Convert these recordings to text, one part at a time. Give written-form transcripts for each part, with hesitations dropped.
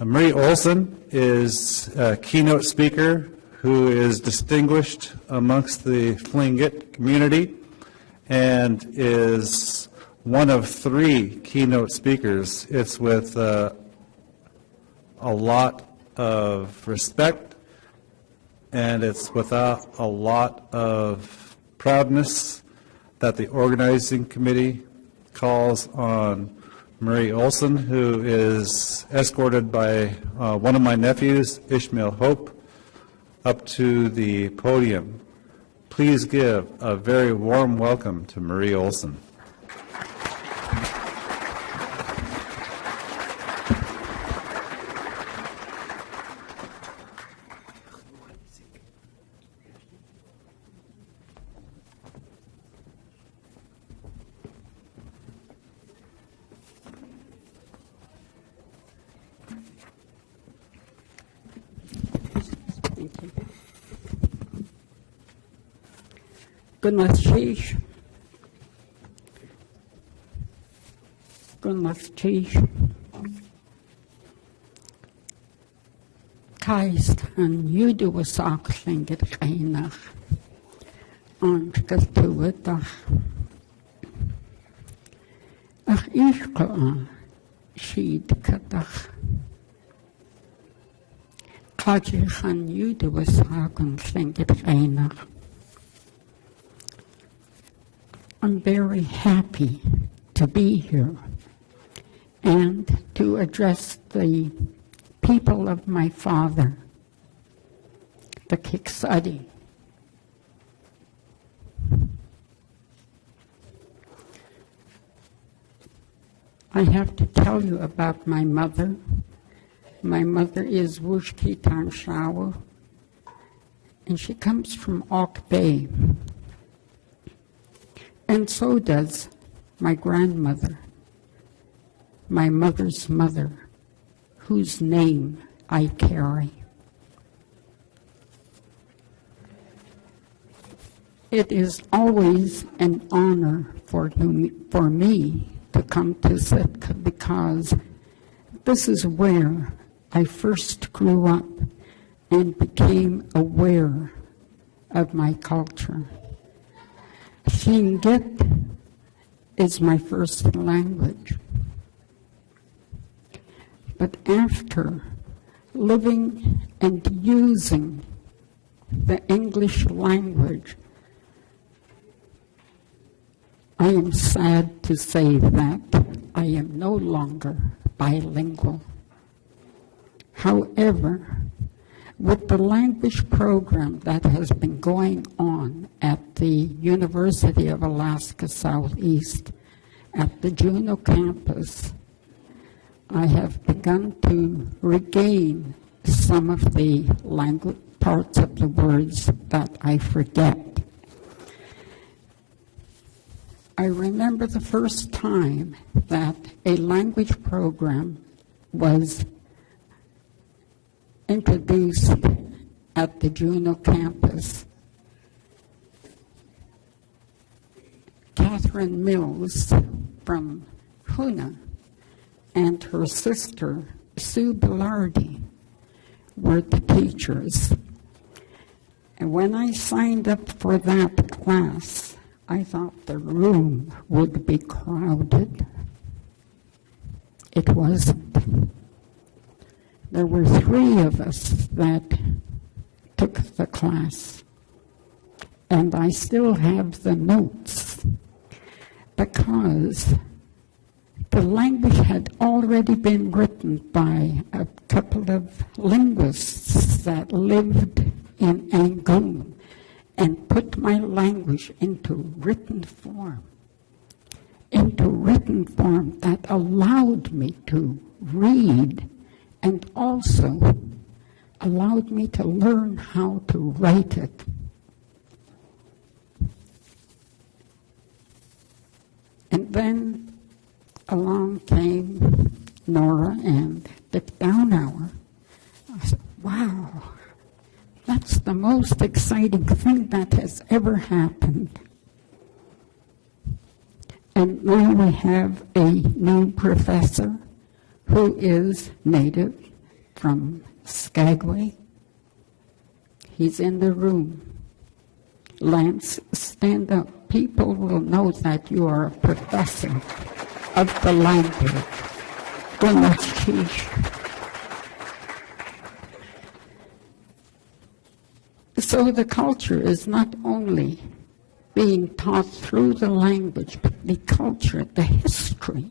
Marie Olson is a keynote speaker who is distinguished amongst the Tlingit community and is one of 3 keynote speakers. It's with a lot of respect, and it's without a lot of proudness that the organizing committee calls on Marie Olson, who is escorted by one of my nephews, Ishmael Hope, up to the podium. Please give a very warm welcome to Marie Olson. Kaayistaan. Kaayistaan judu was ook Tlingit Tlingit aangetuigd. Ach ishka sheed kadag. Kaayistaan judu was ook Tlingit Tlingit. I'm very happy to be here and to address the people of my father, the Kaakáak'w. I have to tell you about my mother. My mother is Kaakáak'w, and she comes from Auk Bay. And so does my grandmother, my mother's mother, whose name I carry. It is always an honor for me to come to Sitka because this is where I first grew up and became aware of my culture. Tlingit is my first language. But after living and using the English language, I am sad to say that I am no longer bilingual. However, with the language program that has been going on at the University of Alaska Southeast, at the Juneau campus, I have begun to regain some of the language parts of the words that I forget. I remember the first time that a language program was introduced at the Juneau campus. Catherine Mills from Juneau and her sister, Sue Bellardi, were the teachers. And when I signed up for that class, I thought the room would be crowded. It wasn't. There were 3 of us that took the class, and I still have the notes because the language had already been written by a couple of linguists that lived in Angoon and put my language into written form that allowed me to read and also allowed me to learn how to write it. And then along came Nora and Dick Downhour. I said, wow, that's the most exciting thing that has ever happened. And now we have a new professor who is native from Skagway. He's in the room. Lance, stand up. People will know that you are a professor of the language. So the culture is not only being taught through the language, but the culture, the history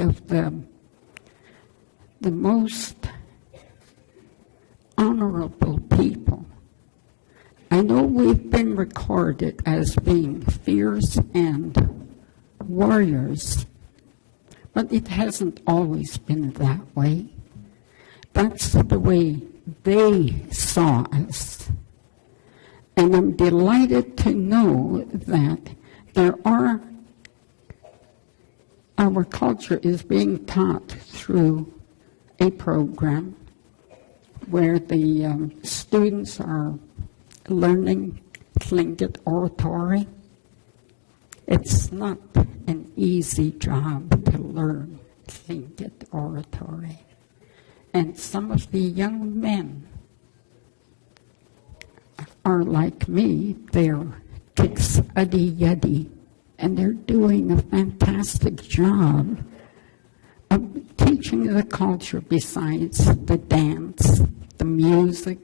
of the most honorable people. I know we've been recorded as being fierce and warriors, but it hasn't always been that way. That's the way they saw us. And I'm delighted to know that our culture is being taught through a program where the students are learning Tlingit oratory. It's not an easy job to learn Tlingit oratory. And some of the young men are like me. They're kiks adi yadi, and they're doing a fantastic job of teaching the culture besides the dance, the music,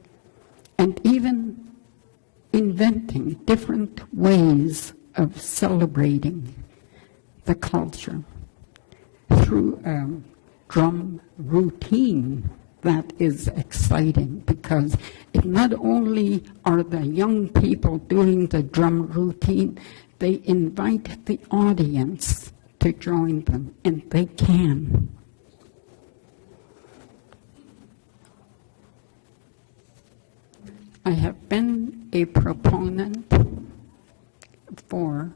and even inventing different ways of celebrating the culture through a drum routine that is exciting, because it not only are the young people doing the drum routine, they invite the audience to join them, and they can. I have been a proponent for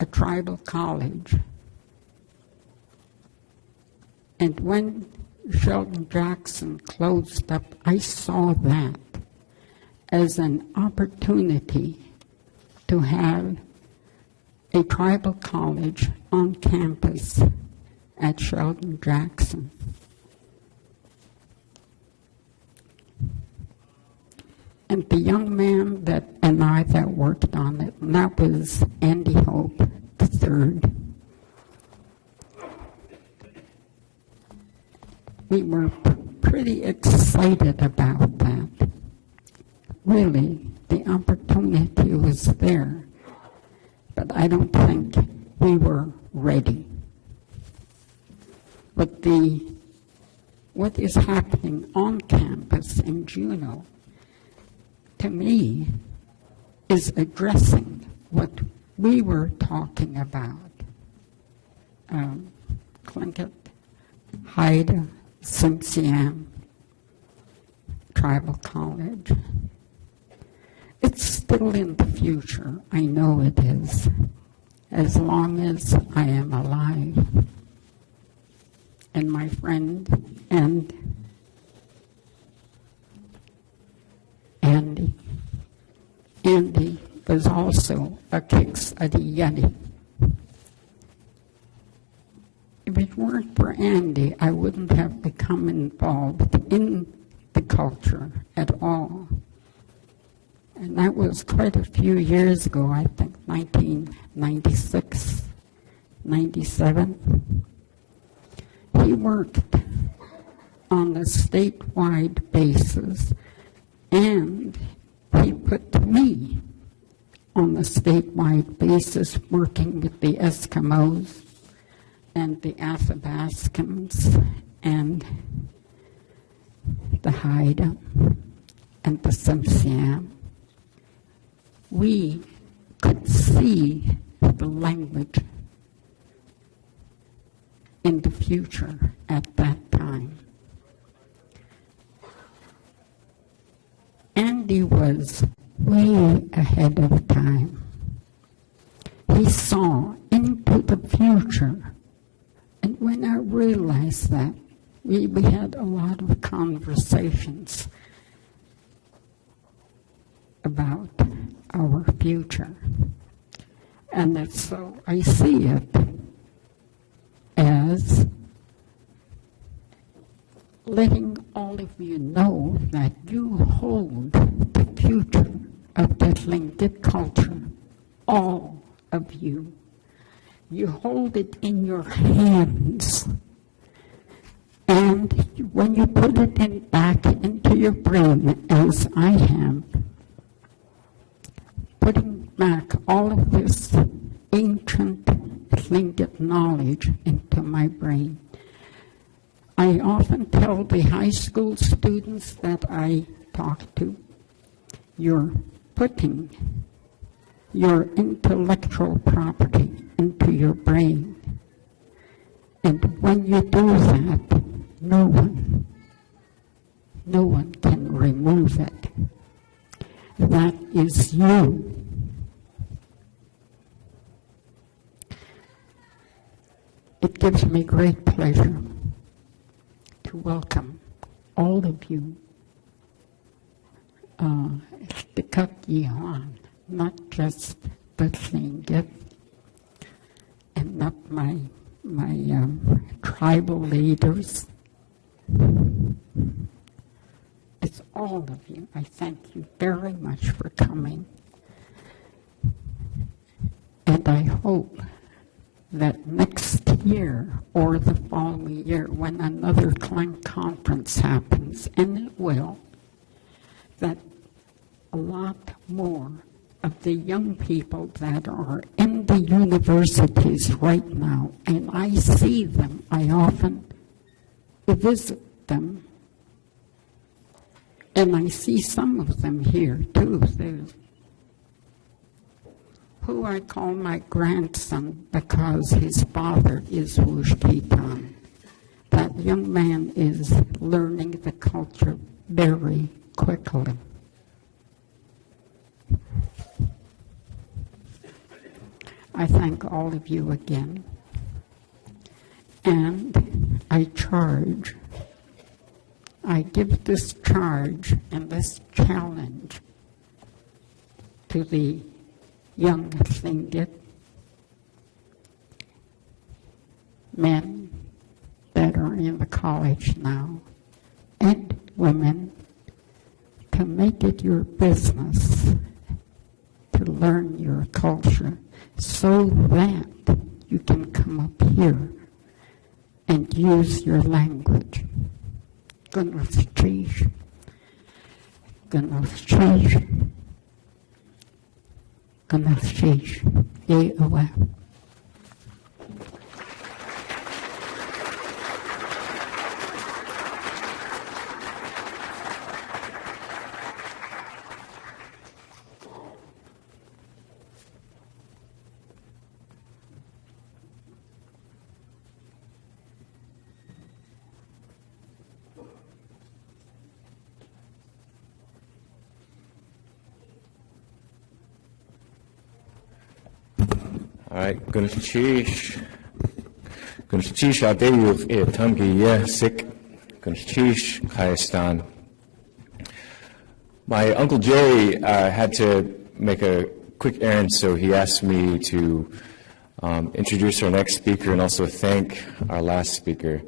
a tribal college. And when Sheldon Jackson closed up, I saw that as an opportunity to have a tribal college on campus at Sheldon Jackson. And the young man and I that worked on it, and that was Andy Hope III. We were pretty excited about that. Really, the opportunity was there, but I don't think we were ready. But what is happening on campus in Juneau, to me, is addressing what we were talking about. Tlingit, Haida, Tsimshian, Tribal College. It's still in the future. I know it is, as long as I am alive. And my friend and Andy was also a Kiks Adi Yadi. If it weren't for Andy, I wouldn't have become involved in the culture at all. And that was quite a few years ago, I think 1996, 97. He worked on a statewide basis, and he put me on a statewide basis working with the Eskimos and the Athabascans and the Haida and the Tsimshian. We could see the language in the future at that time. Andy was way ahead of time. He saw into the future. And when I realized that, we had a lot of conversations about our future. And so I see it as you know that you hold the future of the Tlingit culture, all of you. You hold it in your hands. And when you put it back into your brain, as I have, putting back all of this ancient Tlingit knowledge into my brain, I often tell the high school students that I talk to, you're putting your intellectual property into your brain. And when you do that, no one can remove it. That is you. It gives me great pleasure to welcome all of you, Kaakáak'w, not just the Tlingit, and not my tribal leaders. It's all of you. I thank you very much for coming. And I hope that next year or the following year, when another clan conference happens, and it will, that a lot more of the young people that are in the universities right now, and I see them, I often visit them, and I see some of them here too, who I call my grandson because his father is Wushkitan. That young man is learning the culture very quickly. I thank all of you again, and I give this charge and this challenge to the young Tlingit men that are in the college now, and women, to make it your business to learn your culture so that you can come up here and use your language. Gunnath Yea away. All right, Gunnath Adeyuv Tamgi Sik Kaayistaan. My Uncle Jerry had to make a quick errand, so he asked me to introduce our next speaker and also thank our last speaker.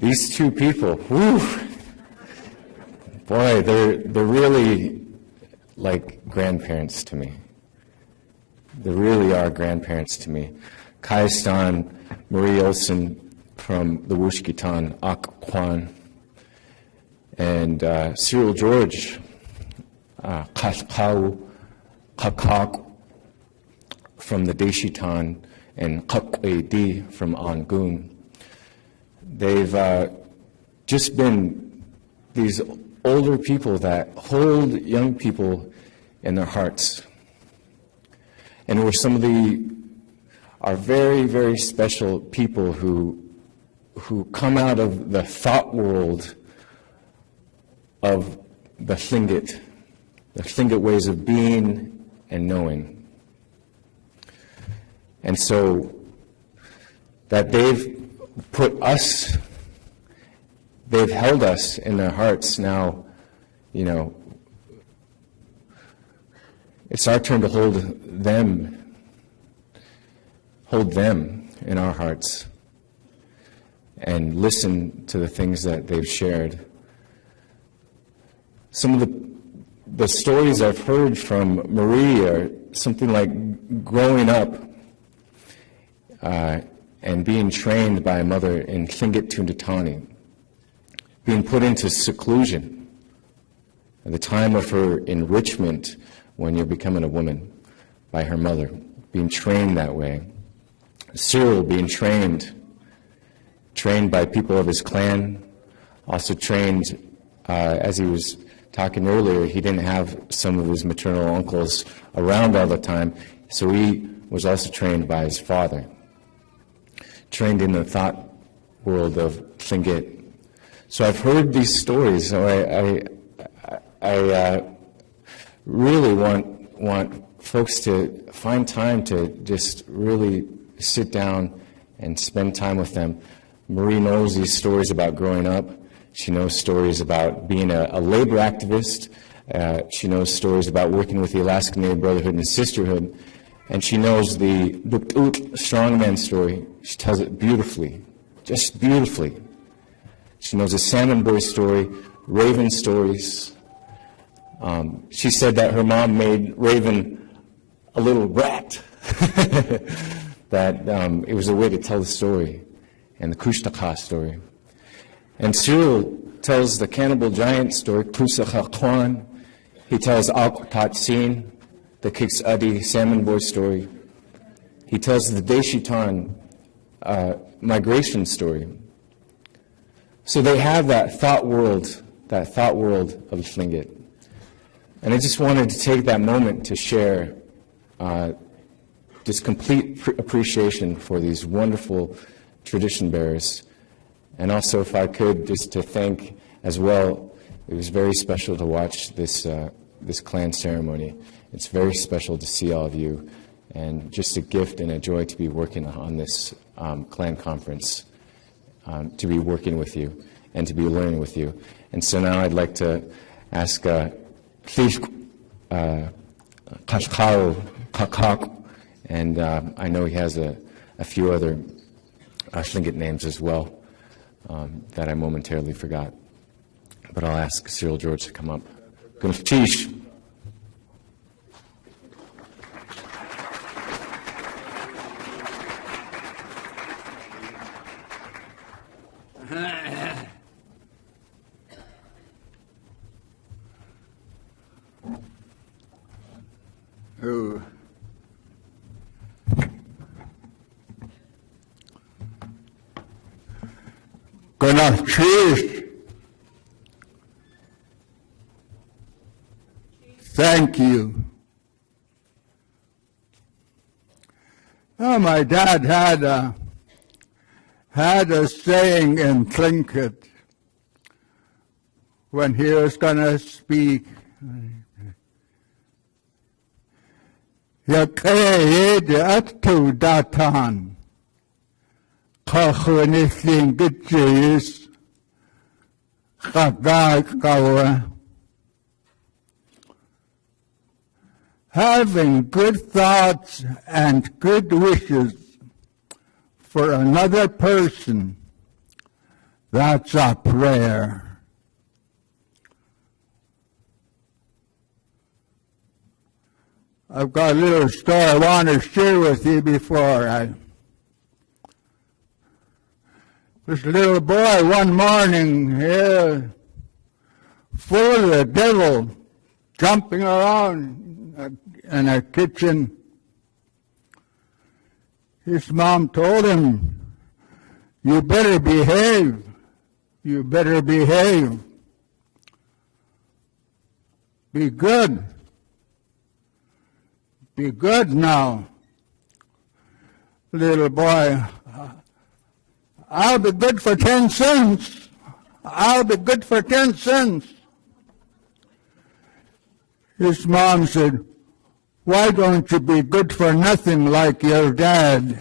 These two people, whew, boy, they're really like grandparents to me. They really are grandparents to me. Kaayistaan, Marie Olson from the Wushkitan, Kaakáak'w, and Cyril George, Kaakáak'w from the Deshitan, and Kaakáak'w from Angun. They've just been these older people that hold young people in their hearts. And we're some of our very, very special people who come out of the thought world of the Tlingit ways of being and knowing. And so that they've held us in their hearts. Now, it's our turn to hold them in our hearts. and listen to the things that they've shared. Some of the stories I've heard from Marie are something like growing up and being trained by a mother in Tlingit Tundatani, being put into seclusion at the time of her enrichment when you're becoming a woman by her mother, being trained that way. Cyril being trained by people of his clan, also trained, as he was talking earlier, he didn't have some of his maternal uncles around all the time, so he was also trained by his father, trained in the thought world of Tlingit. So I've heard these stories, so I really want folks to find time to just really sit down and spend time with them. Marie knows these stories about growing up. She knows stories about being a labor activist. She knows stories about working with the Alaska Native Brotherhood and Sisterhood. And she knows the Duk'ut strongman story. She tells it beautifully, just beautifully. She knows the Salmon Boy story, Raven stories. She said that her mom made Raven a little rat, that it was a way to tell the story, and the Kushtaka story. And Cyril tells the cannibal giant story, Kaakáak'w. He tells Al-Tatsin, the Kiksadi Salmon Boy story. He tells the Deshitan migration story. So they have that thought world of Tlingit. And I just wanted to take that moment to share just complete appreciation for these wonderful tradition bearers. And also, if I could, just to thank as well, it was very special to watch this clan ceremony. It's very special to see all of you, and just a gift and a joy to be working on this clan conference, to be working with you and to be learning with you. And so now I'd like to ask Kaakáak'w, and I know he has a few other Tlingit names as well that I momentarily forgot. But I'll ask Cyril George to come up. Gumtish. Who gonna choose? Thank you. Oh, my dad had a saying in Tlingit when he was gonna speak. Yakayed atu datan, Kaakáak'w gitjis, Kaakáak'w. Having good thoughts and good wishes for another person, that's a prayer. I've got a little story I want to share with you before this little boy one morning here, full of the devil, jumping around in a kitchen. His mom told him, "You better behave. You better behave. Be good. Be good now." Little boy, "I'll be good for 10 cents. I'll be good for 10 cents. His mom said, "Why don't you be good for nothing like your dad?"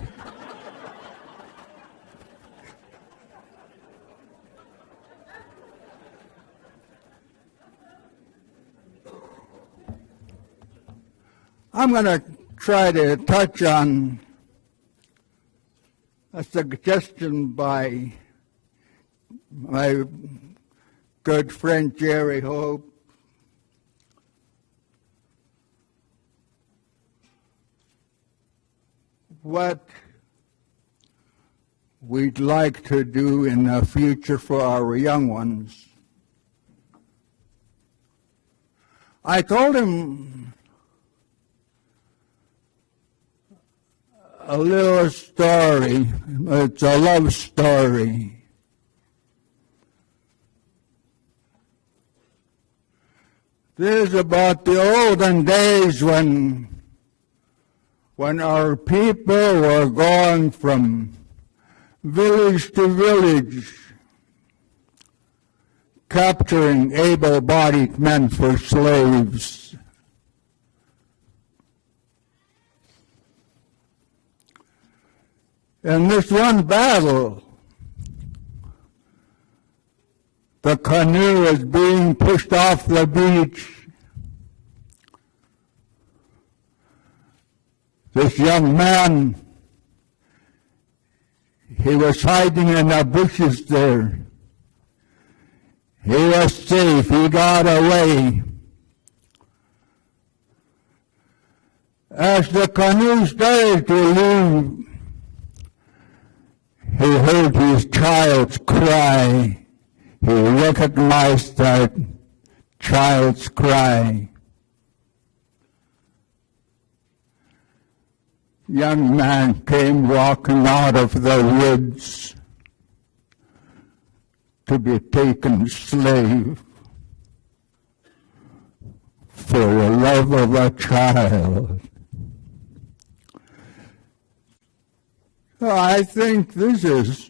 I'm going to try to touch on a suggestion by my good friend Jerry Hope, what we'd like to do in the future for our young ones. I told him a little story. It's a love story. This is about the olden days when our people were going from village to village, capturing able-bodied men for slaves. In this one battle, the canoe was being pushed off the beach. This young man, he was hiding in the bushes there. He was safe. He got away. As the canoe started to leave, he heard his child's cry. He recognized that child's cry. Young man came walking out of the woods to be taken slave for the love of a child. So I think this is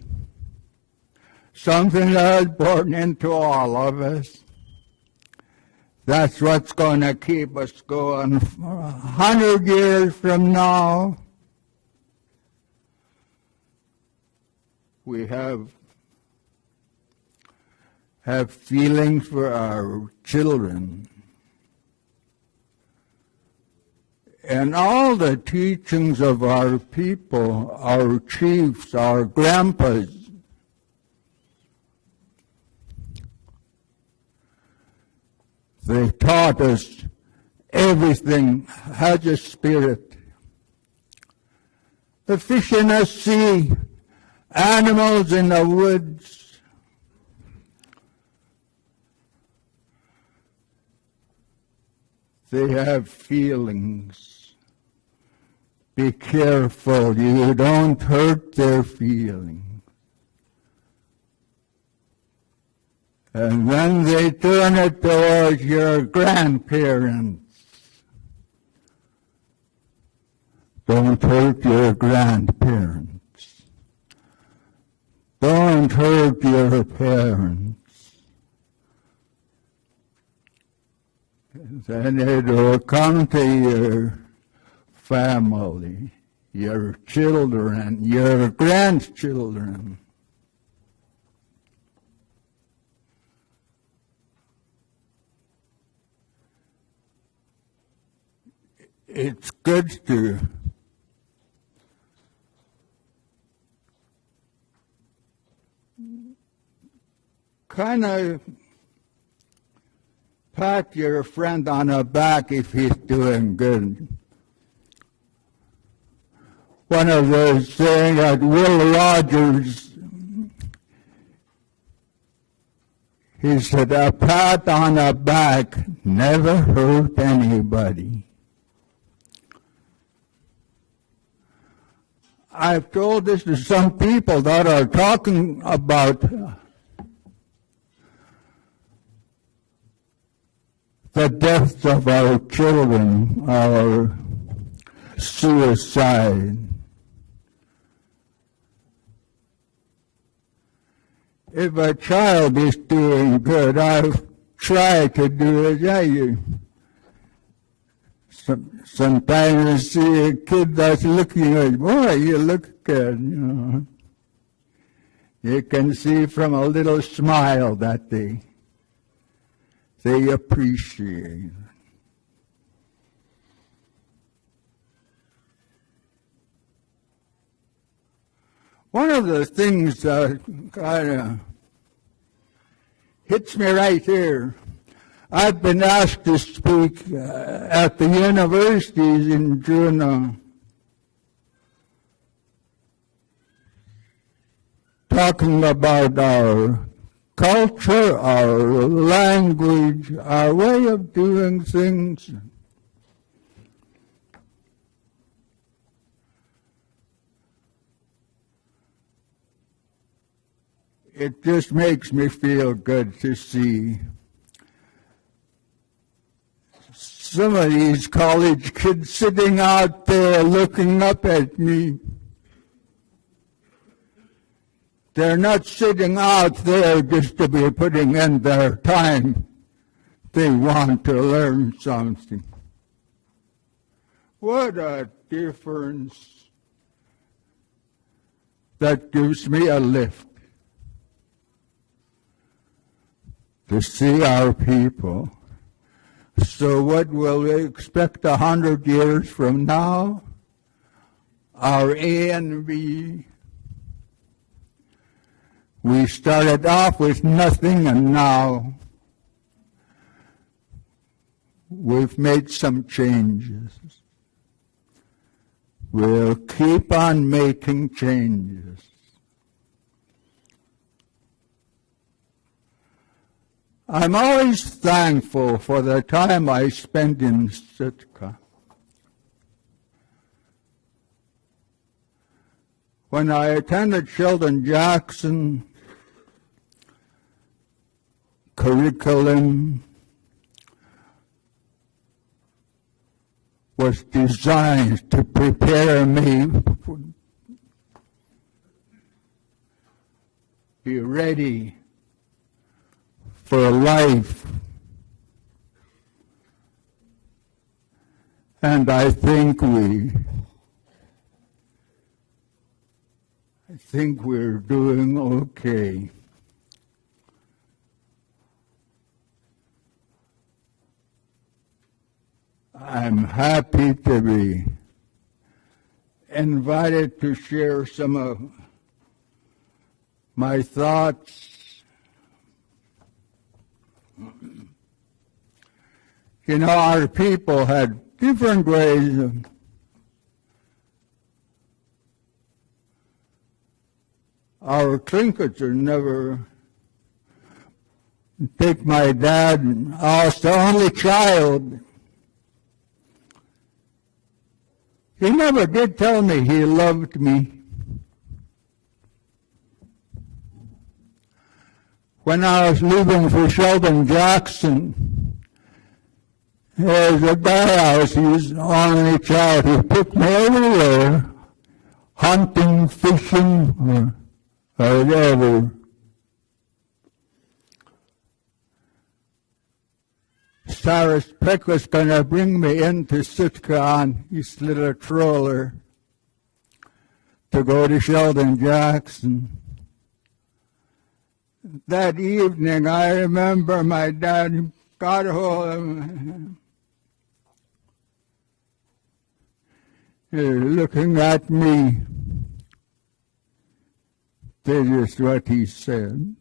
something that is born into all of us. That's what's going to keep us going 100 years from now. We have feelings for our children. And all the teachings of our people, our chiefs, our grandpas, they taught us everything has a spirit. The fish in the sea, animals in the woods, they have feelings. Be careful, you don't hurt their feelings. And then they turn it towards your grandparents. Don't hurt your grandparents. Don't hurt your parents. Then it will come to your family, your children, your grandchildren. It's good to kind of pat your friend on the back if he's doing good. One of those saying that Will Rogers, he said, a pat on the back never hurt anybody. I've told this to some people that are talking about the deaths of our children, our suicide. If a child is doing good, I've tried to do it. Sometimes you see a kid that's looking at, boy, you look good, you know. You can see from a little smile that they appreciate. One of the things that kind of hits me right here. I've been asked to speak at the universities in Juneau, talking about our culture, our language, our way of doing things. It just makes me feel good to see some of these college kids sitting out there looking up at me. They're not sitting out there just to be putting in their time. They want to learn something. What a difference. That gives me a lift to see our people. So what will we expect 100 years from now? Our A and B. We started off with nothing, and now we've made some changes. We'll keep on making changes. I'm always thankful for the time I spent in Sitka. When I attended Sheldon Jackson, curriculum was designed to prepare me to be ready for life. And I think we're doing okay. I'm happy to be invited to share some of my thoughts. You know, our people had different ways of our Tlingits are never take my dad. I was the only child. He never did tell me he loved me. When I was leaving for Sheldon Jackson, there was a guy he was the only child. He took me everywhere, hunting, fishing, or whatever. Cyrus Peck was going to bring me into Sitka on his little trawler to go to Sheldon Jackson. That evening, I remember my dad got hold of me, looking at me. This is what he said.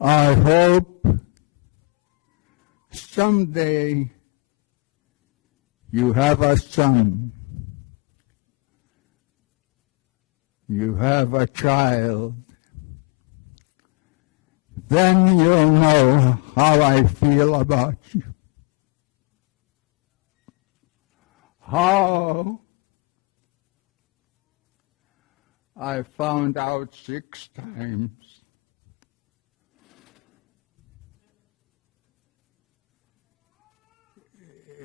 I hope someday you have a son, you have a child, then you'll know how I feel about you. How I found out 6 times.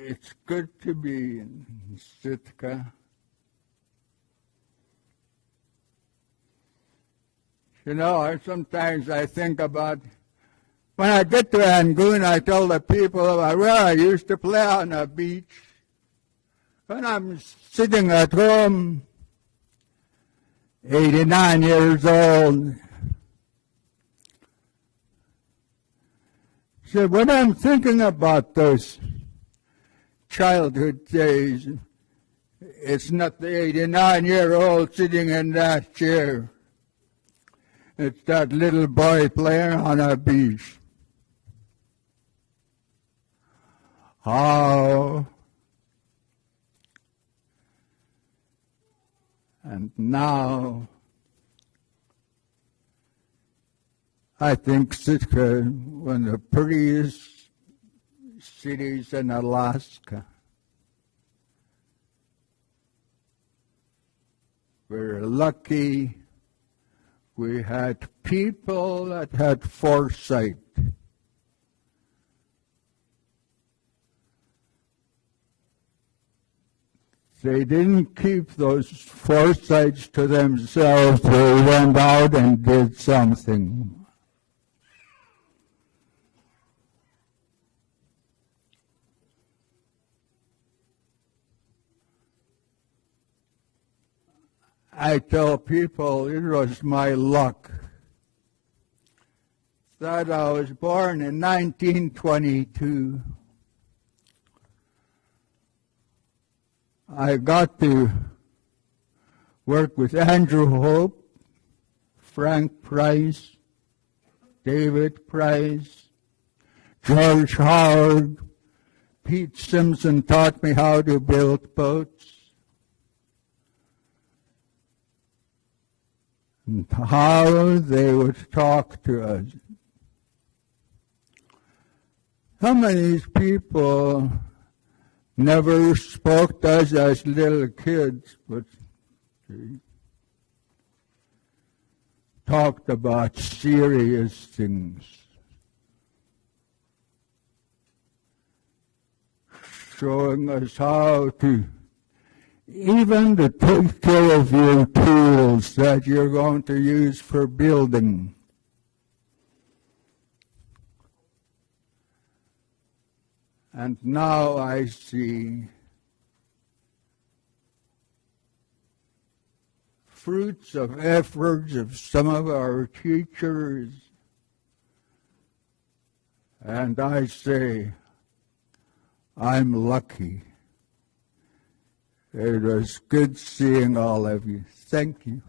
It's good to be in Sitka. You know, sometimes I think about, when I get to Rangoon, I tell the people about where I used to play on the beach. When I'm sitting at home, 89 years old, so when I'm thinking about those childhood days, it's not the 89-year-old sitting in that chair. It's that little boy playing on a beach. How? And now, I think Sitka, one of the prettiest cities in Alaska. We're lucky we had people that had foresight. They didn't keep those foresights to themselves. They went out and did something. I tell people it was my luck that I was born in 1922. I got to work with Andrew Hope, Frank Price, David Price, George Howard. Pete Simpson taught me how to build boats. And how they would talk to us. Some of these people never spoke to us as little kids, but they talked about serious things. Showing us how to even to take care of your tools that you're going to use for building. And now I see fruits of efforts of some of our teachers, and I say, I'm lucky. It was good seeing all of you. Thank you.